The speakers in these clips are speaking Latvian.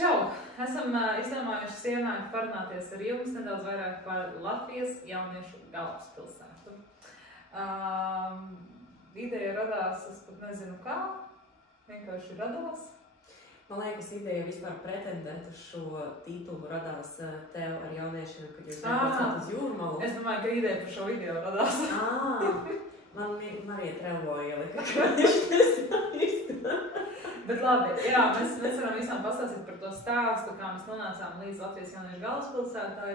Čau! Esam izdomājuši ienākt parunāties ar jums nedaudz vairāk par Latvijas jauniešu galvaspilsētu. Ideja radās, es pat nezinu kā, vienkārši radās. Man liekas, ideja vispār pretendēt uz šo titulu radās tev ar jauniešiem, kad jūs nebraucāt uz Jūrmalu. Es domāju, ka ideja par šo video radās. Man Marija Trelvo ielika, ka viņš nesaista. Bet labi, jā, mēs varam visām pastāstīt par to stāstu, kā mēs nonācām līdz Latvijas jauniešu galvaspilsētai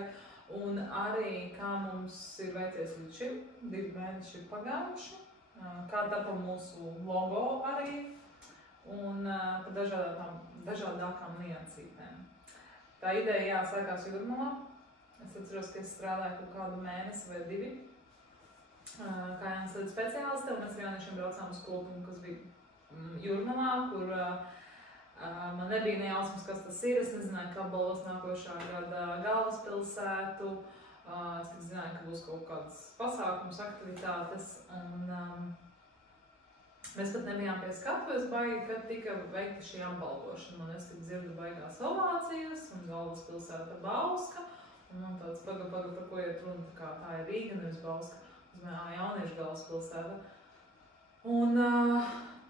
un arī kā mums ir veicies līdz šim, 2 mēneši ir pagājuši, kā tapa mūsu logo arī un par dažādākām niansītēm. Tā ideja jāsākās Jūrmalā. Es atceros, ka es strādāju kaut kādu mēnesi vai 2. Kā Jānis līdz speciāliste, un mēs ar jauniešiem braucām uz kopumu, kas bija Jūrmalā, kur man nebija nejausmas, kas tas ir. Es nezināju, ka apbalvos nākošā gada galvaspilsētu. Es tik zināju, ka būs kaut kādas pasākums, aktivitātes. Un mēs pat nebijām pie skatuves baigi, kad tika veikta šī apbalvošana. Man es tik dzirdu baigās ovācijas un galvaspilsēta Bauska. Un man tāds paga, par ko iet runa, kā tā ir Rīga, nevis Bauska. Jauniešu galvaspilsēta. Un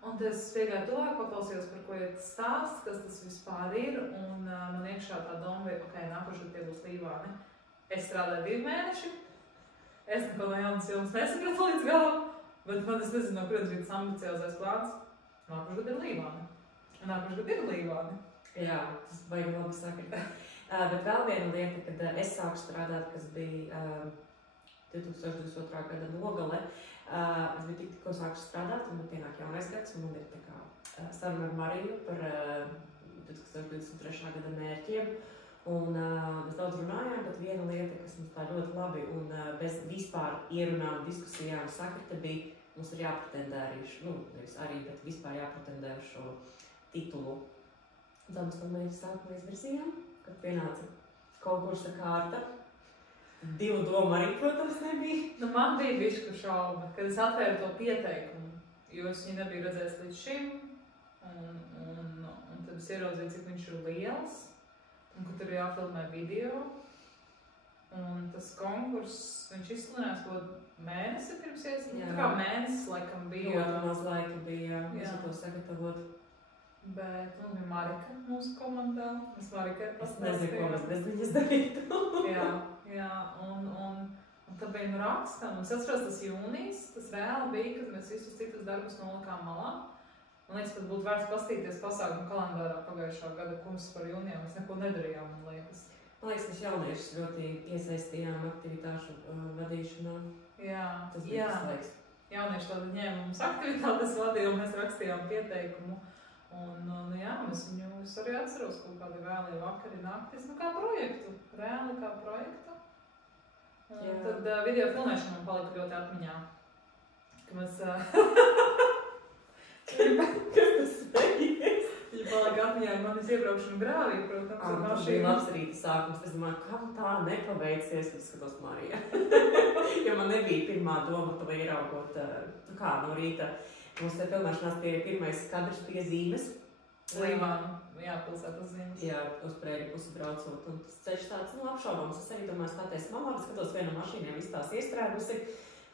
tad es piegāju tuvāk, paklausījos, par ko iet stāsts, kas tas vispār ir, un man iekšā tā doma bija, ok, nākošais tie būs Līvāni. Es strādāju 2 mēneši, es neko no jaunas jums nesapratu līdz galam, bet man es nezinu, no kurienes bija tas ambiciozais plāns. Nākošais ir Līvāni. Nākošais ir Līvāni. Jā, tas baigi labi sakri. Bet vēl viena lieta, kad es sāku strādāt, kas bija 2022. gada nogale, es biju tikko sāku strādāt, un man pienāk jaunais gads, un man ir tā kā saruna ar Mariju par 2023. gada mērķiem. Un mēs daudz runājām, bet viena lieta, kas mums tā ļoti labi un bez vispār ierunām, diskusijām sakrita bija, mums ir jāpretendē nevis arī, bet vispār jāpretendē uz šo titulu. Un tā mēs mēs sākumā izvirzījām, kad pienāca konkursa kārta. 2 domu arī, protams, nebija. Man bija bišķi šauba, kad es atvēru to pieteikumu, jo es viņu nebiju redzējis līdz šim, un tad es ieraudzīju, cik viņš ir liels, un ka tur ir jāfilmē video. Un tas konkurss, viņš izsludinājās kaut mēnesi pirms iesniegt. Tā kā mēnesis laikam bija. Ļoti maz laika bija, visu to sagatavot. Bet mums bija Marika mūsu komandā. Es Marikai pastāstīju. Es nezinu, ko mēs bez viņas darītu. Jā, un tad bija rakstam. Es atceros, tas jūnijas, tas reāli bija, kad mēs visus citus darbus nolikām malā. Man liekas, pat būtu vērts pastīties pasākumu kalendārā pagājušā gada, ko mums par jūnijā mēs neko nedarījām, man liekas. Man liekas, mēs jauniešus ļoti iesaistījām aktivitāšu vadīšanā. Jā, tas bija tas laiks. Jaunieši tāda ņēma mums aktivitātes vadīja, un mēs rakstījām pieteikumu. Un jā, es viņu arī atceros kaut kādi vēlie vakari naktis, kā projektu, reāli kā projektu. Un tad video filmēšana man palika ļoti atmiņā, ka mēs... Kas tas veids? Viņa palika atmiņā, manis iebraukšana grāvī, protams, ar mašīnu. Tas bija labs rīta sākums, es domāju, kam tā nepaveicies, kad skatos Marija. Jo man nebija pirmā doma to ieraugot, no rīta. Mums te filmēšanās tie pirmais kadrs pie zīmes. Līvānu, jā, pilsētas zīmes. Jā, uz Prēļu pusi braucot. Un tas ceļš tāds, apšaubams. Es arī domāju, skaties mamā, skatos viena mašīnā, viss tās iestrēgusi.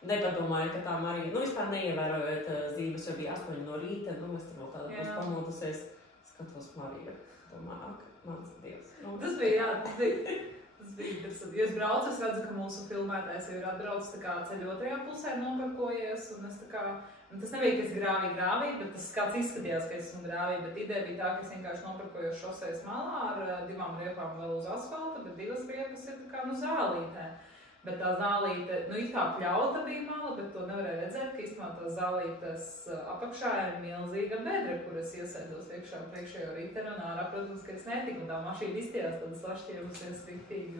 Nepadomāju, ka tā Marija, vispār neievērojot zīmes, jo bija 8 no rīta. Es tur vēl tāda būs pamodusies. Skatos Mariju. Domāju, mans Dievs. Tas bija, tas bija interesanti. Jo es braucu, es redzu, ka mūsu filmētājs jau ir atbraucis ceļu otrajā pusē noparkojies. Un es tas nebija, ka es grāvī, bet tas kāds izskatījās, ka esmu grāvī, bet ideja bija tā, ka es vienkārši noparkojos šosejas malā ar 2 riepām vēl uz asfalta, bet 2 riepas ir tā kā zālītē. Bet tā zālīte, it kā pļauta bija mala, bet to nevarēja redzēt, ka īstenībā tā zālītes apakšā ir milzīga bedra, kuras iesēdos iekšā priekšējo riteni un ārā, protams, ka es netiku, un tā mašīna izstījās tādas lašķiebusies riktīgi.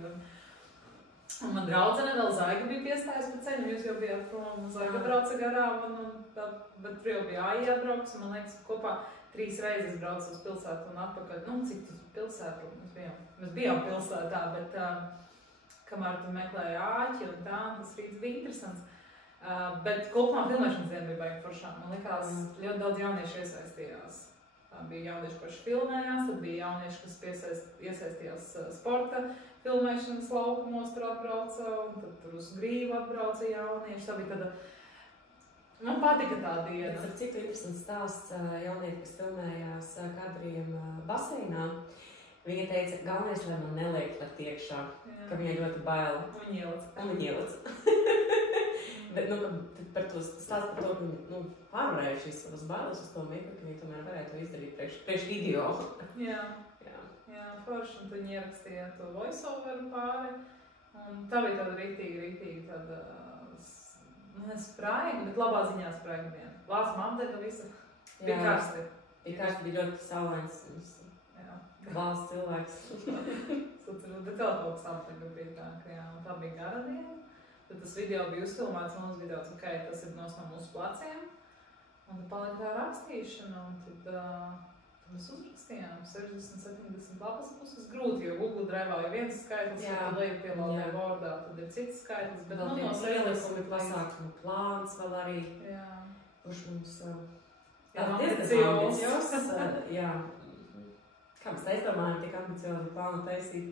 Un man draudzene vēl Zaiga bija piestājusi pa ceļu, jūs jau bijāt prom, Zaiga brauca garām, bet tur jau bija Aija atbrauks, un man liekas, kopā 3 reizes braucu uz pilsētu un atpakaļ. Cik tas pilsētu? Mēs bijām pilsētā, bet kamēr tu meklēji āķi un tā, tas rīts bija interesants. Bet kopumā filmēšanas diena bija baigi foršā. Man likās, ļoti daudz jauniešu iesaistījās. bija jaunieši, kurš filmējās, tad bija jaunieši, kas iesaistījās sporta filmēšanas laukumos, tur atbrauca, un tad tur uz Grīvu atbrauca jaunieši. Tā bija tāda, man patika tā diena. Ar citu interesants stāsts jaunieti, kas filmējās kadriem baseinā. Viņa teica, galvenais, lai man neliek lekt iekšā, ka viņai ļoti bail. Un viņa ielica. Bet, par to stāstu par to, ka viņi pārvarēja šīs savas bailes uz to mirkli, ka viņi tomēr varēja to izdarīt priekš video. Jā, forši, un viņi ierakstīja to voiceoveru pāri. Un tā bija tāda rītīgi tāda, spraiga, bet labā ziņā spraiga diena. Lāsma apdega visa. Bija karsti. Bija ļoti saulains. Valsts cilvēks. Bet vēl kaut kas apdega bija tā, ka tā bija gara diena. Tad tas video bija uzfilmēts, un mums bija daudz, tas ir no mūsu pleciem. Un tad palika tā rakstīšana, un tad mēs uzrakstījām 60-70 lapas puses. Grūti, jo Google Drive'ā ir viens skaitlis, tad lejupielādē Wordā, tad ir cits skaitlis. Bet vēl no ielikumi pasākumu plāns vēl arī. Kurš mums ambiciozs. Kā mēs aizdomājam tik ambiciozi plānu taisīt?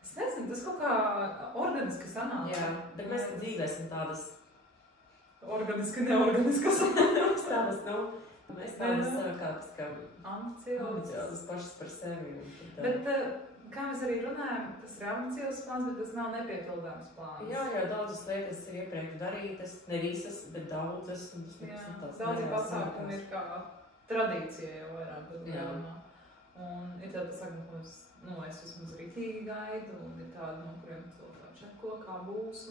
Es nezinu, tas kaut kā organiski sanāk. Jā, bet mēs dzīvēsim tādas organiski, neorganiskas. Tādas, mēs tādas kā ambiciozas pašas par sevi. Bet, kā mēs arī runājam, tas ir ambiciozs plāns, bet tas nav nepiepildāms plāns. Jā, daudzas lietas ir iepriekš darītas, ne visas, bet daudzas. Daudzi pasākumi ir kā tradīcija jau vairāk gadu garumā. Un ir tāda pasākuma, ko es vismaz rītīgi gaidu, un ir tāda, no kuriem cilvēki čeko, kā būs.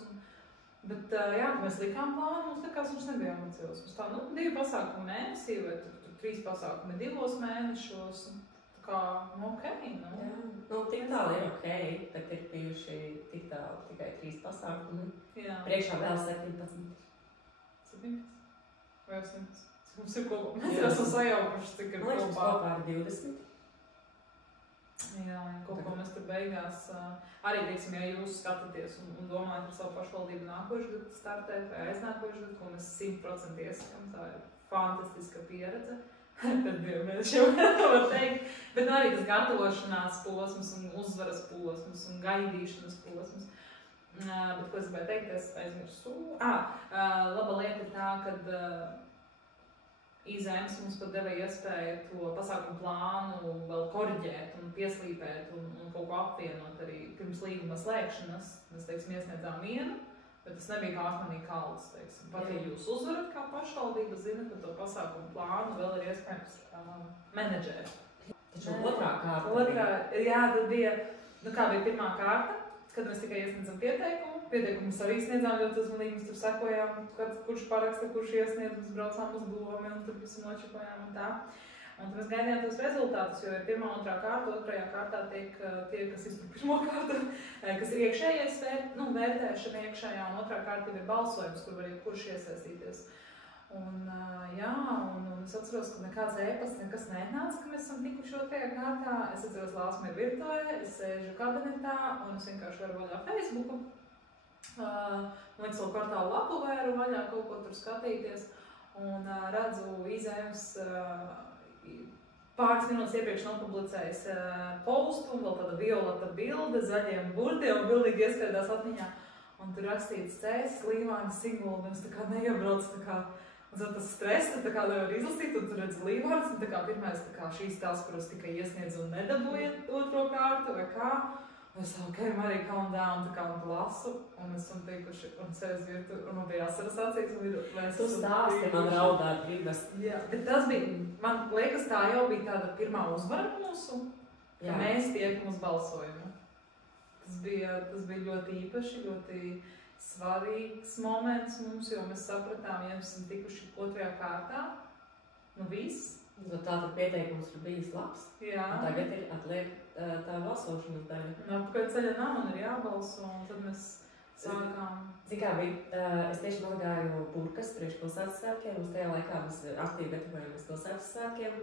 Bet, mēs likām plānu, mums likās, viņš nebija ambiciozs. Mums tā, 2 pasākumu mēnesī, vai tur 3 pasākumi 2 mēnešos. Tā kā, okei, tik tālu ir okei, tad ir bijuši tik tālu tikai 3 pasākumi. Priekšā vēl 17. 17? Vai 18? Mums ir kopā. Mēs esam sajaukuši, cik ir kopā. Kopā ir 20. Jā, kaut ko mēs tur beigās. Arī, teiksim, ja jūs skatāties un domājat par savu pašvaldību nākošu gadu startēt vai aiznākošu gadu, ko mēs 100% iesakām, tā ir fantastiska pieredze. Tad 2 mēneši jau var teikt. Bet arī tas gatavošanās posms un uzvaras posms un gaidīšanas posms. Bet, ko es gribēju teikt, es aizmirsu. Laba lieta ir tā, kad Izēms mums pat deva iespēju to pasākumu plānu vēl koriģēt un pieslīpēt un kaut ko apvienot arī pirms līguma slēgšanas. Mēs, teiksim, iesniedzām vienu, bet tas nebija kā akmenī kalns, teiksim. Pat, ja jūs uzvarat kā pašvaldība, zinat, ka to pasākumu plānu vēl ir iespējams menedžēt. Taču otrā kārta. Jā, tad bija, kā bija pirmā kārta, kad mēs tikai iesniedzam pieteikumu. Pieteikumus arī sniedzām ļoti uzmanīgi, mēs tur sekojām, kurš paraksta, kurš iesniedz, mēs braucām uz domi un tur visu nočakojām un tā. Un tad mēs gaidījām tos rezultātus, jo ir 1. un 2. kārta, 2. kārtā tiek tie, kas iztur 1. kārtu, kas ir iekšējais vērtēšana iekšējā, un 2. kārta ir balsojums, kur var kurš iesaistīties. Un es atceros, ka nekāds e-pasts, nekas nenāca, ka mēs esam tikuši 2. kārtā. Es atceros, Lāsma ir virtuvē, es sēžu kabinetā un es vienkārši varu vaļā Facebooku. Man liekas, vēl kvartālu lapu vēru vaļā kaut ko tur skatīties un redzu Izēms pāris minūtes iepriekš nopublicējis postu un vēl tāda violeta bilde, zaļiem burtiem un bildīgi ieskaidās atmiņā. Un tur rakstīts Cēsis, Līvānis, Sigulda, un es tā kā neiebraucu, tā kā, un tad tas stresa, tā kā nevar izlasīt, un tur redzu Līvānis, un tā kā pirmais, tā kā šīs tās, kuras tikai iesniedz un nedabūja 2. kārtu, vai kā. Un es Marija, calm down, tā kā un lasu, un esam tikuši, un sevis vietu, un man bija asaras acīs, un tu stāsti man raudāt gribas. Jā, bet tas bija, man liekas, tā jau bija tāda pirmā uzvara mūsu, ka mēs tiekam uz balsojumu. Tas bija ļoti īpaši, ļoti svarīgs moments mums, jo mēs sapratām, ja mēs esam tikuši 2. kārtā, viss. Tātad pieteikums ir bijis labs, jā. Un tagad ir atliek tā balsošanas daļa. Apkārt ceļa nav, man ir jābalso, un tad mēs sākām. Cik kā bija, es tieši nogāju Burkas priekšpilsētas svētkiem, uz tajā laikā mēs aktīvi gatavojamies pilsētas svētkiem.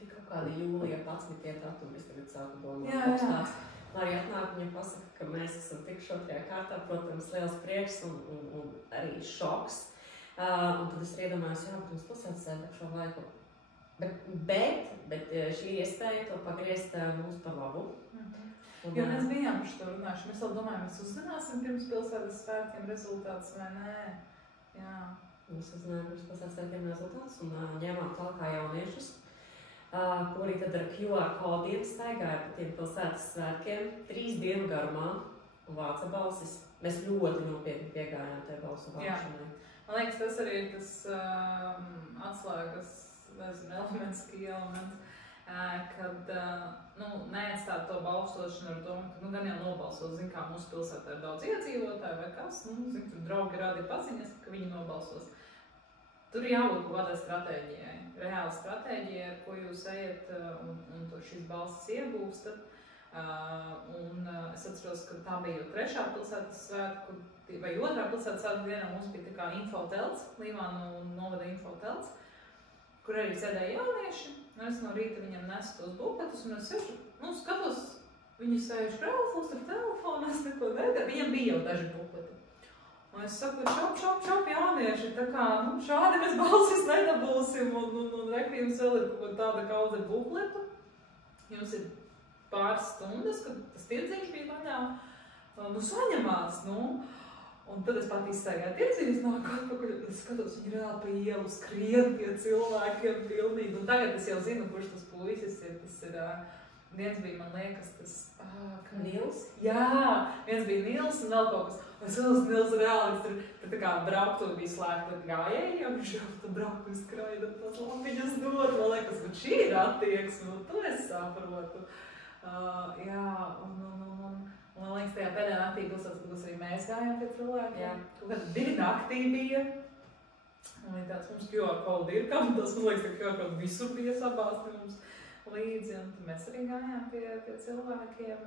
Bija kaut kādi jūlija 11. datumi, es tagad sāku domāt. Jā. Arī atnāk viņa pasaka, ka mēs esam tikuši 2. kārtā, protams, liels prieks un arī šoks. Un tad es iedomājos, jā, bet mums pilsētas sēdek šo laiku. Bet šī iespēja to pagriezt mums par labu. Jo mēs bijām par šo runājuši. Mēs vēl domājam, mēs uzzināsim pirms pilsētas svētkiem rezultātus vai nē. Jā. Mēs uzzinājām pirms pilsētas svētkiem rezultātus un ņēmām talkā jauniešus, kuri tad ar QR kodiem staigāja pa tiem pilsētas svētkiem 3 dienu garumā un vāca balsis. Mēs ļoti nopietni piegājām tie balsu vākšanai. Man liekas, tas arī ir tas atslēgas, nezinu, elements, kad neatstāt to balsošanu ar domu, ka gan jau nobalsos, zin, kā mūsu pilsētā ir daudz iedzīvotāju vai kas, zin, tur draugi rādi paziņas, ka viņi nobalsos. Tur jābūt kaut kādai stratēģijai, reāla stratēģija, ar ko jūs ejat un tur šīs balsis iegūstat. Es atceros, ka tā bija jau 3. pilsētas svētku, vai 2. pilsētas svētku dienā mums bija tā kā infotelts, Līvānu novada infotelts, kur arī sēdēja jaunieši. Es no rīta viņam nesu tos bukletus, un es skatos, viņi sēž krēslos ar telefonu, es neko nedaru. Viņam bija jau daži bukleti. Un es saku, čop, jaunieši, tā kā, šādi mēs balsis nedabūsim, un reku jums vēl ir kaut tāda kaudze bukletu. Jums ir pāris stundas, kad tas tirdziņš bija vaļā, saņemās, Un tad es pat izstaigāju tirdziņus, nāku atpakaļ, es skatos, viņi reāli pa ielu skrien pie cilvēkiem pilnīgi. Un tagad es jau zinu, kurš tas puisis ir. Tas ir, viens bija, man liekas, tas... Nils? Jā, viens bija Nils un vēl kaut kas. Un es vēl Nils reāli, tur tā kā brauktuvi bija slēgta gājēji, un viņš jau tad brauktuvi skraida tās lapiņas dod. Man liekas, bet šī ir attieksme, un to es saprotu. Man liekas, tajā pēdējā naktī pilsētas arī mēs gājām pie cilvēkiem. Kaut kāda 2 naktī bija. Un tāds mums QR code ir, kā tas, man liekas, ka QR code visur bija sabāsti mums līdzi. Un tad mēs arī gājām pie cilvēkiem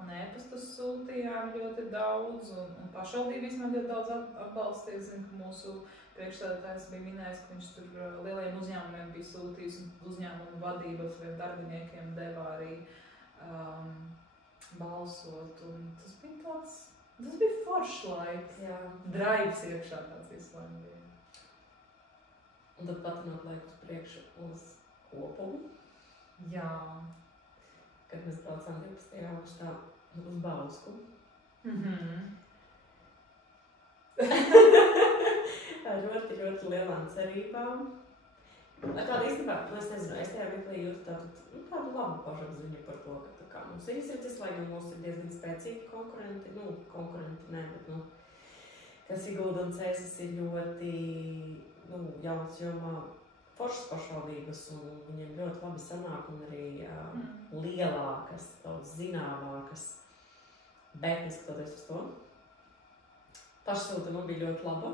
un ēpastus sūtījām ļoti daudz. Un pašvaldība vismaz ļoti daudz atbalstīja. Zinu, ka mūsu priekšsēdētājs bija minējis, ka viņš tur lielajiem uzņēmumiem bija sūtījis un uzņēmumu vadības vai darbiniekiem deva arī balsot, un tas bija foršs laiks. Jā. Draivs iekšā tāds visu laiku bija. Un tad patināt laiku uz priekšu uz Kopumu. Jā. Kad mēs braucām 12. augustā uz Bausku. Ar ļoti lielām cerībām. Tāda īstenībā, es nezinu, es tajā vietlī jūtu tādu labu pašapziņu par to, ka mums ir sirds, lai mums ir diezgan spēcīgi konkurenti, bet, ka Sigulda un Cēsis ir ļoti, jauns jomā foršas pašvaldības, un viņiem ļoti labi sanāk, un arī lielākas, daudz zināmākas, bet neskatoties uz to. Pašsūta man bija ļoti laba.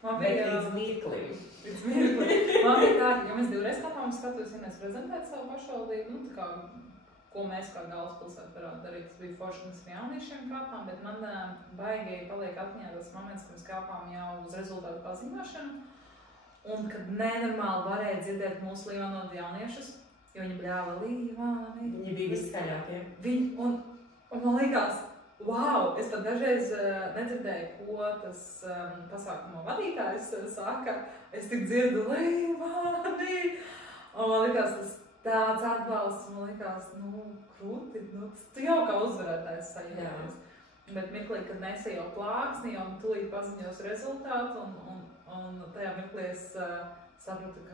Man bija līdz mirklim. Man bija tā, ka mēs 2 reizes kāpām skatos, ja mēs prezentētu savu pašvaldību, ko mēs kā galvaspilsēta varētu darīt. Tas bija forši, mēs ar jauniešiem kāpām, bet man baigi paliek atmiņā tas moments, kad mēs kāpām jau uz rezultātu paziņošanu. Un kad nenormāli varēja dzirdēt mūsu Līvānodu jauniešus, jo viņi bļāva Līvāni. Viņi bija viskaļākie. Un man likās, wow, es pat dažreiz nedzirdēju, ko tas pasākuma vadītājs saka. Es tik dzirdu Līvāni. Un man likās, tas tāds atbalsts, man likās, krūti, tu jau kā uzvarētājs sajūties. Bet mirklī, kad nesa jau plāksni, jau tūlīt paziņos rezultātu, un tajā mirklī es sapratu, ka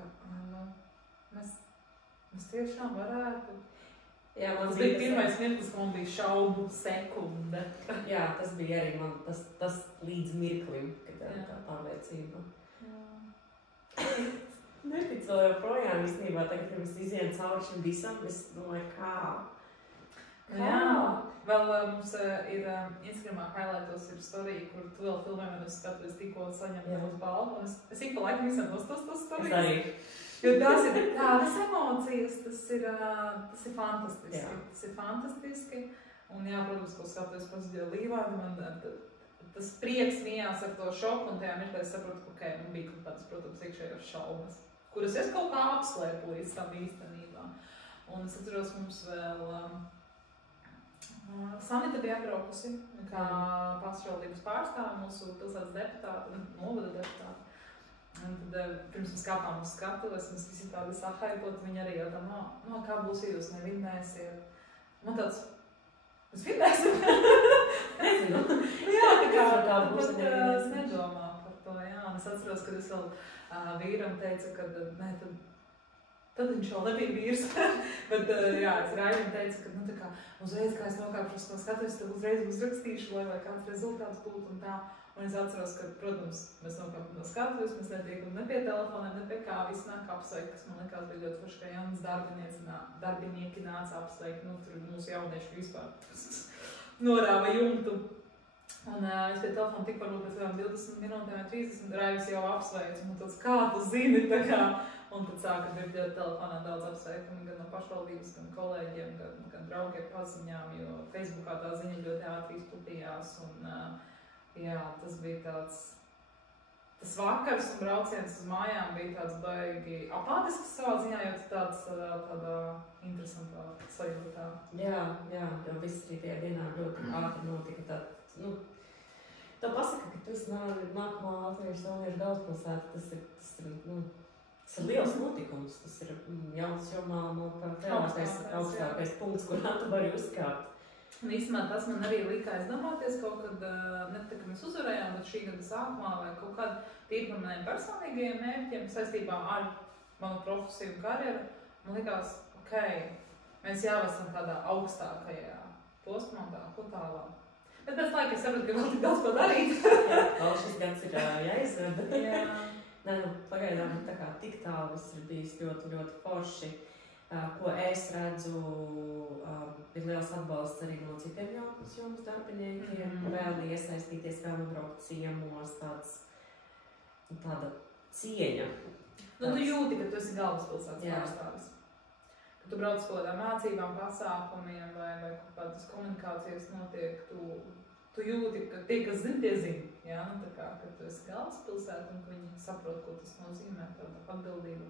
mēs tiešām varētu. Jā, tas bija pirmais mirklis, ka man bija šaubu sekunde. Jā, tas bija arī man, tas līdz mirklim, kad tā pārliecība. Neticu vēl joprojām īstenībā, tagad, kad mēs izējām cauri šim visam, es domāju, kā? Jā, vēl mums ir Instagramā highlightos ir storija, kur tu vēl filmē, un es skatu, es tikko saņemu uz balvu, un es ik pa laikam visam tos storijas. Es arī. Jo tās ir tādas emocijas, tas ir fantastiski. Jā. Tas ir fantastiski. Un jā, protams, ko skatos paziņoju Līvāni, man tas prieks mījās ar to šoku, un tajā mirklī es saprotu, ka man bija kaut kādas, protams, iekšējās šaubas, kuras es kaut kā apslēpu līdz tam īstenībā. Un es atceros, mums vēl Sanita bija atbraukusi kā pašvaldības pārstāve, mūsu pilsētas deputāta un novada deputāta. Un tad pirms mēs kāpām uz skatuves, mēs visi tādi sahaipot, viņi arī jau tā, no kā būs, jūs nevinnēsiet. Man tāds, mēs vinnēsim. Nezinu. Jā, tā būs, es nedomā par to, jā. Un es atceros, kad es vēl vīram teicu, ka nē, tad viņš vēl nebija vīrs. Bet, jā, es Raivim teicu, ka, tā kā, uzreiz, kā es nokāpšos no skatuves, tad uzreiz uzrakstīšu, lai kāds rezultāts būtu un tā. Un es atceros, ka, protams, mēs nokāpam no skatuves, mēs netiekam ne pie telefoniem, ne pie kā, visi nāk apsveikt, kas man likās bija ļoti forši, ka jaunas darbinieki nāca apsveikt, tur mūsu jaunieši vispār norāva jumtu. Un es pie telefona tik varbūt pēc kādām 20 minūtēm vai 30 Raivis jau apsveic, un tāds, kā tu zini, tā kā. Un tad sāka dzirdēt telefonā daudz apsveikumu gan no pašvaldības, gan kolēģiem, gan draugiem paziņām, jo Facebookā tā ziņa ļoti ātri izplatījās. Un, jā, tas bija tāds, tas vakars un brauciens uz mājām bija tāds baigi apātisks savā ziņā, jo tādā interesantā sajūtā. Jā, jo viss arī tajā dienā ļoti ātri notika tā, tā pasaka, ka tu esi nākamā Latviešu jauniešu galvaspilsēta, tas ir liels notikums, tas ir jauns jomā augstākais punkts, kurā tu vari uzkāpt. Un īstenībā tas man arī lika aizdomāties kaut kad, ne tā, ka mēs uzvarējām, bet šī gada sākumā vai kaut kādu tīri par maniem personīgajiem mērķiem saistībā ar manu profesiju un karjeru, man likās, mēs jau esam tādā augstākajā posmā, ko tālāk. Bet pēc laika es saprotu, ka vēl tik daudz ko darīt. Vēl šis gads ir jāizved. Jā. Pagaidām tā kā tik tālu viss ir bijis ļoti, ļoti forši. Ko es redzu, ir liels atbalsts arī no citiem jomas darbiniekiem, vēl iesaistīties, kā nobraukt ciemos, tāda cieņa. Tu jūti, ka tu esi galvaspilsētas pārstāvis. Ka tu brauc kaut kādām mācībām, pasākumiem vai kaut kādas komunikācijas notiek, tu jūti, ka tie, kas zina, tie zina. Jā, tā kā, ka tu esi galvaspilsēta un ka viņi saprot, ko tas nozīmē, tāda atbildība.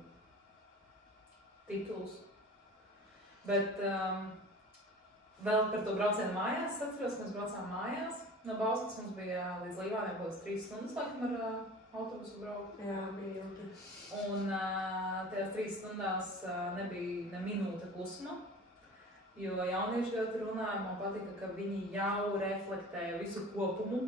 Tituls. Bet vēl par to braucienu mājās, atceros, mēs braucām mājās. No Bauskas mums bija līdz Līvāniem kaut 3 stundas, laikam ar autobusu braukt. Jā, bija jūti. Un tajās 3 stundās nebija ne minūte klusuma, jo jaunieši ļoti runāja, man patika, ka viņi jau reflektēja visu kopumu.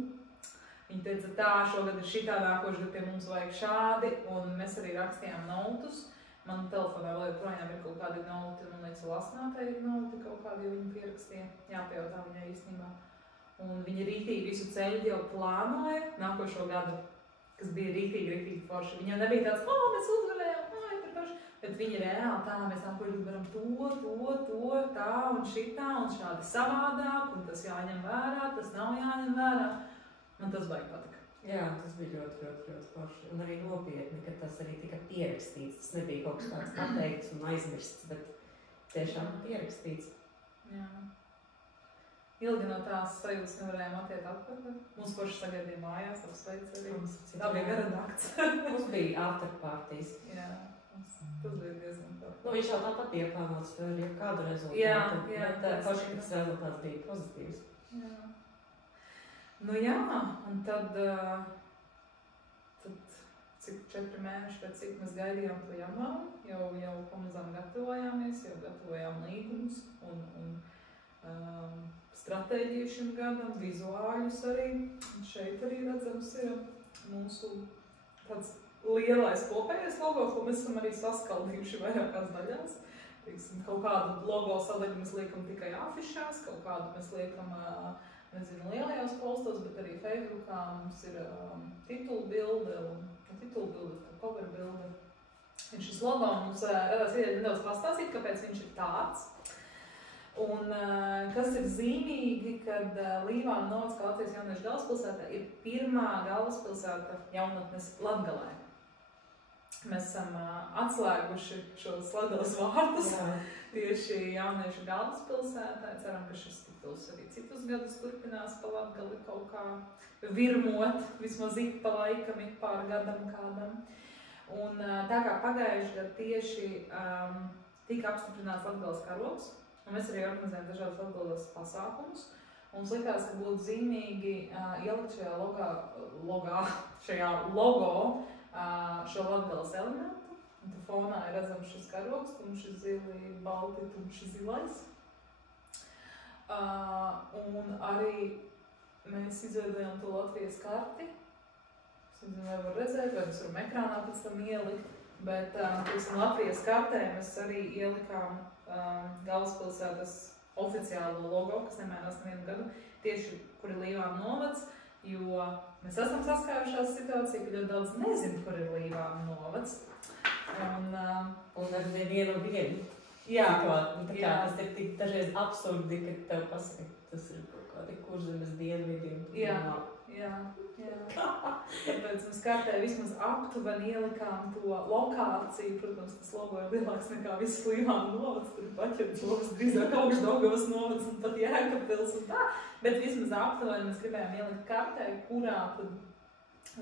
Viņi teica, tā, šogad ir šitā, nākošgad pie mums vajag šādi, un mēs arī rakstījām notus. Man telefonā vēl joprojām ir kaut kādi noti, un man liekas, lasnātai ir noti kaut kādi, jo viņi pierakstīja, jāpajautā viņai īstenībā. Un viņi rītīgi visu ceļu jau plānoja nākošo gadu, kas bija rītīgi forši. Viņam nebija tāds, mēs uzvarējām, par forši, bet viņi reāli tā, mēs nākošgad varam to, tā un šitā, un šādi savādāk, un tas jāņem vērā, tas nav jāņem vērā. Man tas baigi patika. Jā, tas bija ļoti forši. Un arī nopietni, ka tas arī tika pierakstīts. Tas nebija kaut kas tāds pateikts un aizmirsts, bet tiešām pierakstīts. Jā. Ilgi no tās sajūtas nevarējām attiet atpakaļ. Mums forši sagaidīja mājās, apsveic arī. Tā bija gara nakts. Mums bija afterpartijas. Jā, tas bija diezgan tā. Viņš jau tāpat bija plānots ar kādu rezultātu. Jā. Bet forši, ka tas rezultāts bija pozitīvs. Jā. Jā, un tad cik 4 mēneši pēc cik mēs gaidījām to janvāru, jau pamazām gatavojāmies, jau gatavojām līgumus un stratēģiju šim gadam, vizuāļus arī. Un šeit arī redzams ir mūsu tāds lielais kopējais logo, ko mēs esam arī saskaldījuši vairākās daļās. Teiksim, kaut kādu logo sadaļu mēs liekam tikai afišās, kaut kādu mēs liekam lielajos postos, bet arī Facebookā mums ir titulbilde un cover bilde. Un šis logo mums radās ideja nedaudz pastāstīt, kāpēc viņš ir tāds. Un kas ir zīmīgi, kad Līvānu novads, kā Latvijas jauniešu galvaspilsēta, ir pirmā galvaspilsēta jaunatnes Latgalē. Mēs esam atslēguši šos Latgales vārdus tieši jauniešu galvaspilsētā. Ceram, ka šis tituls arī citus gadus turpinās pa Latgali kaut kā virmot, vismaz ik pa laikam, ik pār gadam kādam. Un tā kā pagājuši gadu tieši tika apstiprināts Latgales karogs, Un mēs arī organizējam dažādus latgales pasākumus. Mums likās, ka būtu zīmīgi ielikt šajā logo šo latgales elementu. Un tā fonā ir redzams šis karogs, tumši zili, balti, tumši zilais. Un arī mēs izveidojam to Latvijas karti. Es nezinu, vai var redzēt, vai mēs varam ekrānā pēc tam ielikt. Bet Latvijas kartē mēs arī ielikām galvaspilsētas oficiālo logo, kas nemainās nevienu gadu, tieši kur ir Līvānu novads, jo mēs esam saskārušās situāciju, ka ļoti daudz nezinu, kur ir Līvānu novads. Un ar vienu. Jā, tas ir tik dažreiz absurdi, ka tev pasaka, tas ir kaut kādi Kurzemes dienvidi. Jā. Tāpēc mēs kartē vismaz aptuveni ielikām to lokāciju. Protams, tas logo ir lielāks nekā viss Līvānu novads. Tur Paķeru novads, drīzāk Augšdaugavas novads un pat Jēkabpils un tā. Bet vismaz aptuveni mēs gribējām ielikt kartē, kurā tad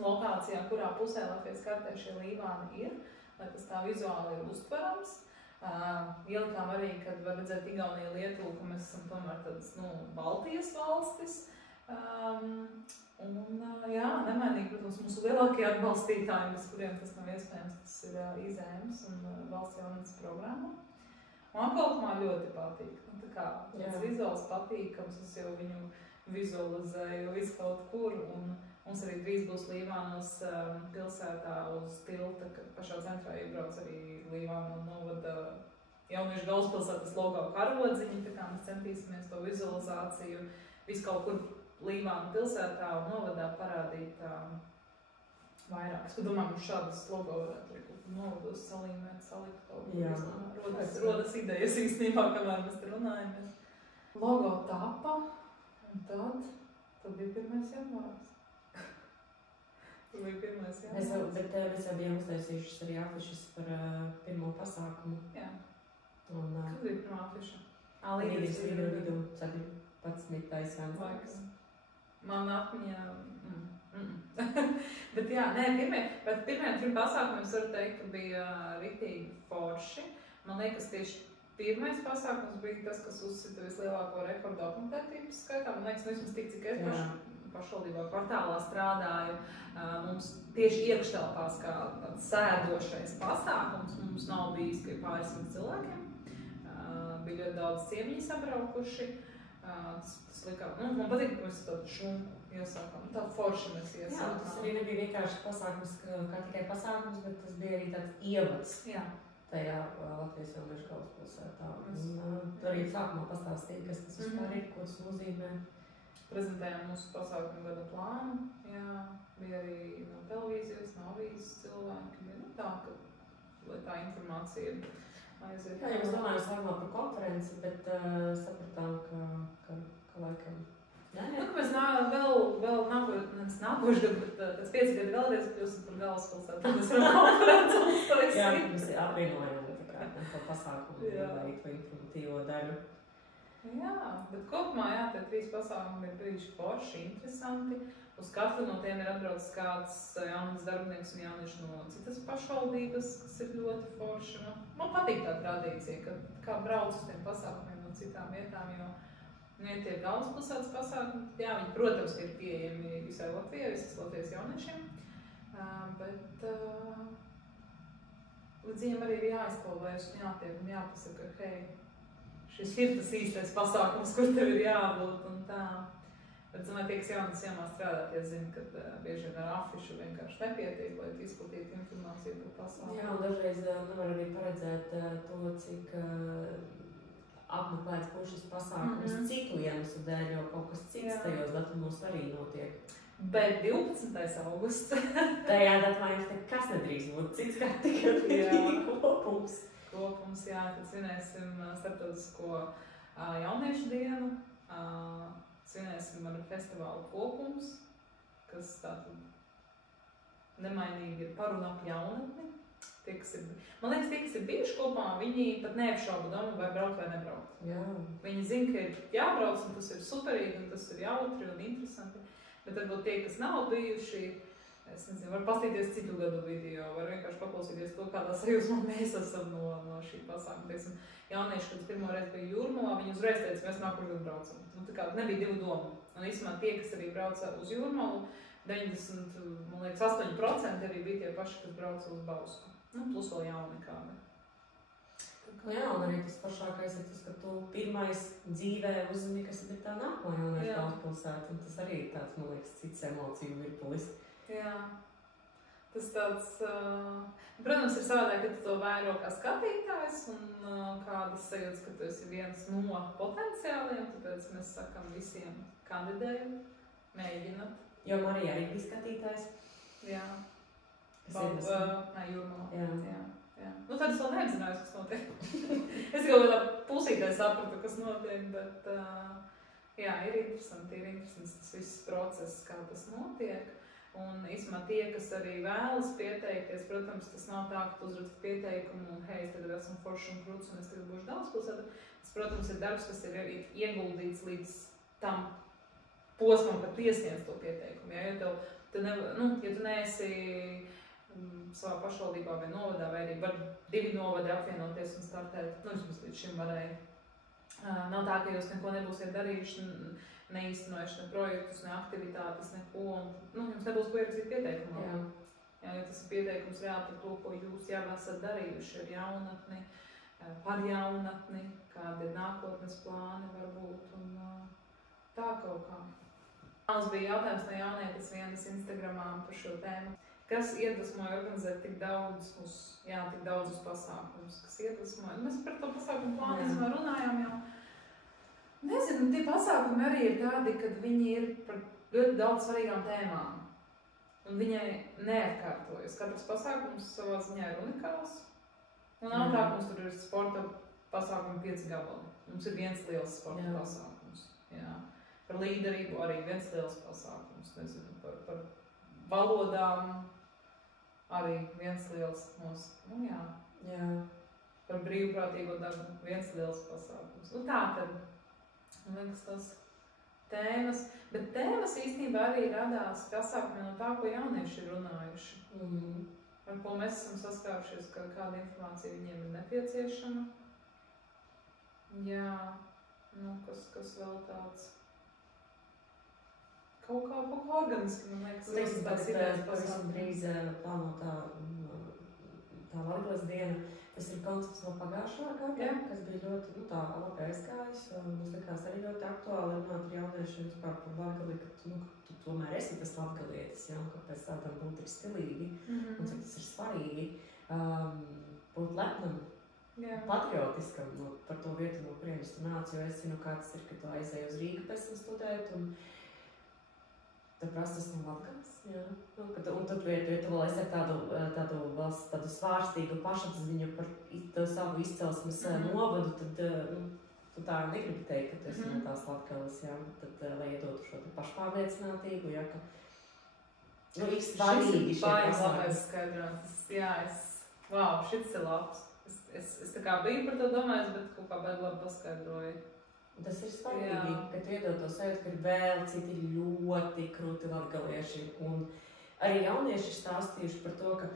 lokācijā, kurā pusē Latvijas kartē šie Līvāni ir, lai tas tā vizuāli ir uztverams. Ielikām arī, kad var redzēt Igauniju, Lietuvu, ka mēs esam tomēr tādas, Baltijas valstis. Nemainīgi, protams, mūsu lielākie atbalstītāji, bez kuriem tas nav iespējams, tas ir IZEMS un valsts jaunatnes programma. Man kopumā ļoti patīk. Tā kā tāds vizuāls patīkams, es jau viņu vizualizēju visu kaut kur, un mums arī drīz būs Līvānos pilsētā uz tilta, kad pašā centrā iebrauc arī Līvānu novada jauniešu galvaspilsētas logo karodziņi, tā kā mēs centīsimies to vizualizāciju visu kaut kur Līvānu pilsētā un novadā parādīt vairāk. Es domāju, ka šādas logo varētu arī novados salīmēt, salikt kaut kur. Rodas idejas īstenībā, kamēr mēs te runājamies. Logo tapa, un tad bija 1. janvārs. Mēs jau bijām uztaisījušas arī afišas par pirmo pasākumu. Jā. Kad bija pirmā afiša? Līdz vidū 14. janvārs. Man atmiņā... Bet jā, pirmajiem 3 pasākumiem es varu teikt, ka bija ritīgi forši. Man liekas, tieši pirmais pasākums bija tas, kas uzsita vislielāko rekordu apmeklētības skaitā. Man liekas, vismaz tik, cik es pašvaldībā kvartālā strādāju, mums tieši iekštelpās kā tāds sēdošais pasākums, mums nav bijis pāris 100 cilvēkiem. Bija ļoti daudz ciemiņi sabraukuši. Tas likā, man patīk, ka mēs tādu šunku iesākām. Tā forši mēs iesākām. Jā, tas arī nebija vienkārši pasākums, kā tikai pasākums, bet tas bija arī tāds ievads tajā Latvijas jauniešu galvaspilsētā. Tur arī sākumā pastāstīja, kas tas vispār ir, ko tas nozīmē. Prezentējām mūsu pasākumu gada plānu. Jā, bija arī no televīzijas, no avīzes cilvēki. Tā, lai tā informācija aiziet. Jā, mēs domājam sākumā par konferenci, bet sapratām, ka laikam... Mēs vēl nākošu gadu, bet pēc 5 gadu vēlreiz kļūsim par galvaspilsētu. Tad mēs varam konferenci uztaisīt. Jā, mēs apvienojam to pasākumu, vai to informatīvo daļu. Jā, bet kopumā tie 3 pasākumi ir bijuši forši, interesanti. Uz katru no tiem ir atbraucis kāds jaunas darbinieks un jaunieši no citas pašvaldības, kas ir ļoti forši. Man patīk tā tradīcija, ka kā brauc uz tiem pasākumiem no citām vietām, jo ir tie galvaspilsētas pasākumi. Jā, viņi, protams, ir pieejami visai Latvijai, visas Latvijas jauniešiem, bet līdz viņiem arī ir jāizklavējas un jātiek un jāpasaka, hei, šis ir tas īstais pasākums, kur tev ir jābūt un tā. Bet, domāju, tie, kas jaunas iemā strādā, tie zina, ka bieži vien ar afišu vienkārši nepietiek, lai izplatītu informāciju par pasākumu. Jā, un dažreiz nevar arī paredzēt to, cik apmeklēts būs šis pasākums, citu iemeslu dēļ, jo kaut kas cits tajos datumos arī notiek. Bet 12. augusts. Tajā datumā jums nekas nedrīkst būt cits, kā tikai kopums. Kopums, jā, tad svinēsim starptautisko jauniešu dienu, svinēsim ar festivālu Kopums, kas tātad nemainīgi ir par un ap jaunatni. Man liekas, tie, kas ir bijuši kopā, viņi pat neapšauba domu, vai braukt vai nebraukt. Jā. Viņi zina, ka ir jābrauc, un tas ir superīgi, un tas ir jautri un interesanti. Bet varbūt tie, kas nav bijuši, Es nezinu, var pastīties citu gadu video, var vienkārši paklausīties to, kādā sajūsmā mēs esam no šī pasākuma. Teiksim, jaunieši, kad pirmo reizi bija Jūrmalā, viņi uzreiz teica, mēs nākuši gadu braucam. Nu, tā kā nebija divu domu. Un īstenībā tie, kas arī brauca uz Jūrmalu, 98% arī bija tie paši, kas brauca uz Bausku. Nu, plus vēl jauni kādi. Jā, un arī tas pašākais ir tas, ka tu pirmais dzīvē uzzini, kas ir tā nākamā jauniešu galvaspilsēta. Un tas arī ir tāds, man liekas, cits emociju virpulis. Jā. Tas tāds, protams, ir savādāk, ka tu to vēro kā skatītājs un kādas sajūtas, ka tu esi viens no potenciāliem, tāpēc mēs sakam visiem kandidējam, mēģināt. Jo Marija arī bija skatītājs. Jā. Jūrmalā. Jā. Jā. Nu, tad es vēl neapzinājos, kas notiek. Es tikai tā pusītē sapratu, kas notiek, bet jā, ir interesants tas viss process, kā tas notiek. Un īstenībā tie, kas arī vēlas pieteikties, protams, tas nav tā, ka tu uzraksti pieteikumu un hei, es tagad esmu foršs un krūts un es tagad būšu galvaspilsētā. Tas, protams, ir darbs, kas ir ieguldīts līdz tam posmam, kad tu iesniedz to pieteikumu. Ja, ja tu neesi savā pašvaldībā vai novadā, vai arī var 2 novadi apvienoties un startēt, nu, vismaz līdz šim varēja. Nav tā, ka jūs neko nebūsiet darījuši, neīstenojuši ne projektus, ne aktivitātes, neko, un jums nebūs ko ierakstīt pieteikumā. Jā, jo tas ir pieteikums reāli par to, ko jūs jau esat darījuši ar jaunatni, par jaunatni, kādi ir nākotnes plāni varbūt, un tā kaut kā. Mums bija jautājums no jaunietes vienas Instagramā par šo tēmu. Kas iedvesmoja organizēt tik daudz uz pasākumus, kas iedvesmoja? Mēs par to pasākumu plānu runājām jau. Nezinu, tie pasākumi arī ir tādi, kad viņi ir par ļoti daudz svarīgām tēmām. Un viņai neatkārtojas. Katrs pasākums savā ziņā ir unikāls. Un nav tā, ka mums tur ir sporta pasākumi 5 gabali. Mums ir viens liels sporta pasākums. Jā. Par līderību arī viens liels pasākums. Nezinu, par valodām arī viens liels jā. Par brīvprātīgo darbu viens liels pasākums. Un tā tad, man liekas, tas tēmas, bet tēmas īstenībā arī radās pasākumi no tā, ko jaunieši ir runājuši. Ar ko mēs esam saskārušies, ka kāda informācija viņiem ir nepieciešama. Jā, kas vēl tāds. Kaut kā organiski, man liekas, tās idejas pavisam drīz plānotā tā Latgales diena. Tas ir koncepts no pagājušā gada, kas bija ļoti tā labi aizgājis. Mums likās arī ļoti aktuāli runāt ar jauniešiem vispār par Latgali, ka tu tomēr esi tas latgalietis, un kāpēc tādam būt tik stilīgi, un cik tas ir svarīgi būt lepnam, patriotiskam par to vietu, no kurienes tu nāc, jo es zinu, kā tas ir, ka tu aizēji uz Rīgu pēc tam studēt, un tad prasa tas no Latgales, un tad, ja tu vēl esi ar tādu svārstīgu pašapziņu par savu izcelsmes novadu, tad tu tā negribi teikt, ka tu esi no tās Latgales, tad, lai iedotu šo pašpārliecinātību, ka ir svarīgi šie pasākumi. Šis ir labs. Es tā kā biju par to domājis, bet kaut kā baigi labi paskaidroju. Tas ir svarīgi, ka tu iedod to sajūtu, ka ir vēl citi ļoti krūti latgalieši. Un arī jaunieši ir stāstījuši par to, ka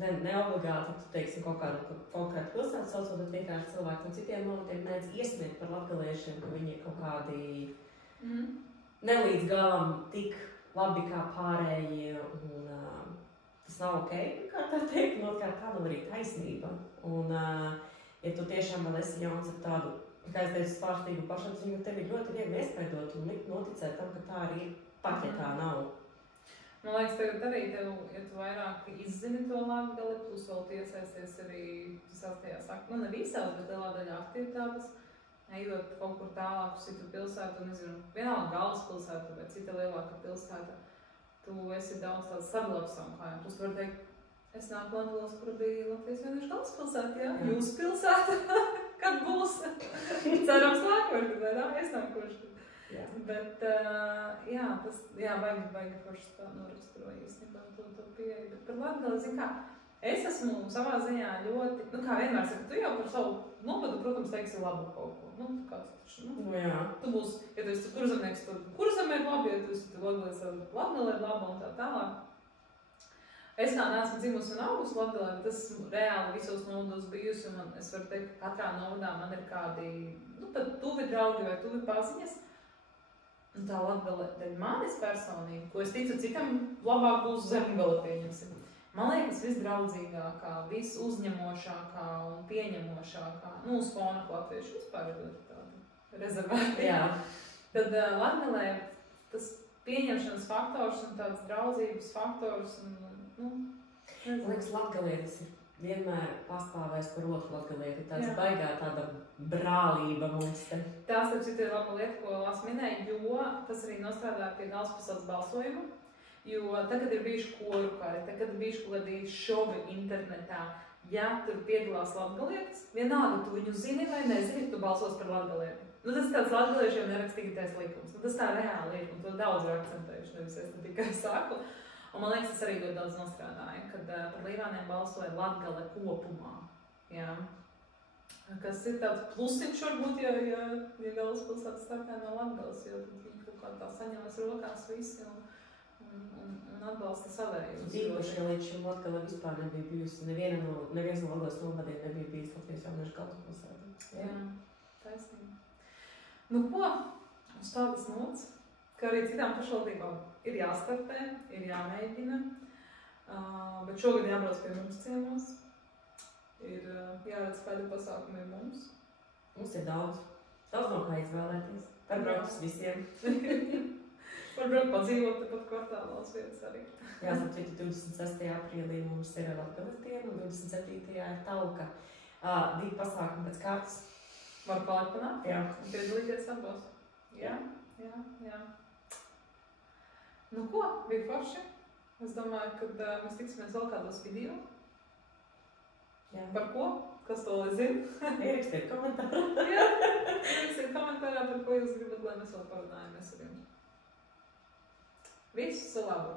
neobligāti, tu teiksim, kaut kādu pilsētu saucot, bet vienkārši cilvēki no citiem novadiem mēdz iesniegt par latgaliešiem, ka viņi ir kaut kādi nelīdz galam tik labi kā pārējie. Un tas nav ok, kā tā teikt, no kā tā nav arī taisnība. Un ja tu tiešām vēl esi jauns ar tādu, kā es teicu, svārstīgu pašapziņu, tev ir ļoti viegli iespaidot un likt noticēt tam, ka tā arī ir, pat ja tā nav. Man liekas, tagad arī tev, ja tu vairāk izzini to Latgali, plus vēl tu iesaisties arī visās tajās, ne visās, bet lielā daļā aktivitātes, ejot kaut kur tālāk uz citu pilsētu, nezinu, vienalga galvaspilsētu vai cita lielāka pilsēta, tu esi daudz tāds saglabsām kājām. Plus tu vari teikt, es nāku Latgales, kur bija Latvijas vienīšu galvaspilsēta, jūsu pilsēta. Kad būs? Cerams nākoši, vai tā? Es nākoši. Bet, tas, baigi forši tā noraksturoja īstenībā to pieeju. Bet par Latgali, zin kā, Es esmu savā ziņā ļoti, kā vienmēr saka, tu jau par savu novadu, protams, teiksi labu kaut ko. Jā. Tu būsi, ja tu esi kurzemnieks, tad kurzemē labi, ja tu esi Latgalē, tad Latgalē labi un tā tālāk. Es kā neesmu dzimusi un augusi Latgalē, bet esmu reāli visos novados bijusi, un es varu teikt, ka katrā novadā man ir kādi, tad tuvi draugi vai tuvi paziņas. Un tā Latgale, tad manis personīgi, ko es ticu citam, labāk būs Zemgale, pieņemsim. Man liekas, visdraudzīgākā, visuzņemošākā un pieņemošākā, uz fona, ko latvieši vispār ir tāda rezervēta. Jā. Tad Latgalē tas pieņemšanas faktors un tāds draudzības faktors un, Man liekas, latgalietis ir vienmēr pastāvēs par otru latgalieti. Tāds baigā tāda brālība mums te. Tās, starp citu, ir laba lieta, ko Lās minēja, jo tas arī nostrādā pie galvaspilsētas balsojuma. Jo tagad ir bijuši koru kari, tagad ir bijuši kaut kādi šovi internetā. Ja tur piedalās latgalietis, vienalga tu viņu zini vai nezini, tu balsos par latgalieti. Tas tāds latgaliešiem nerakstītais likums. Tas tā reāli ir, un to daudz ir akcentējuši, nevis es ne tikai saku. Un man liekas, tas arī ļoti daudz nostrādāja, kad par Līvāniem balsoja Latgale kopumā. Jā. Kas ir tāds plusiņš varbūt, ja galvaspilsēta startē no Latgales, jo tad viņi kaut kā tā saņemas rokās visi un atbalsta savējos. Īpaši, ka līdz šim Latgale vispār nebija bijusi, neviens no Latgales novadiem nebija bijis Latvijas jauniešu galvaspilsētā. Jā, taisnība. Ko? Uz tādas nots, ka arī citām pašvaldībām ir jāstartē, ir jāmēģina, bet šogad jābrauc pie mums ciemos, ir jāredz, kādi pasākumi ir mums. Mums ir daudz no kā izvēlēties, var braukt uz visiem. Var braukt padzīvot tepat kvartālos vietas arī. Jā, 26. aprīlī mums ir Latgales diena un 27. ir Talka. 2 pasākumi pēc kārtas. Var palikt panākt? Jā. Un piedalīties abos. Jā. Ko? Bija forši. Es domāju, ka mēs tiksimies vēl kādos video. Jā. Par ko? Kas to lai zina? Ierakstiet komentārā. Jā, ierakstiet komentārā, par ko jūs gribat, lai mēs vēl parunājamies ar jums. Visu labu!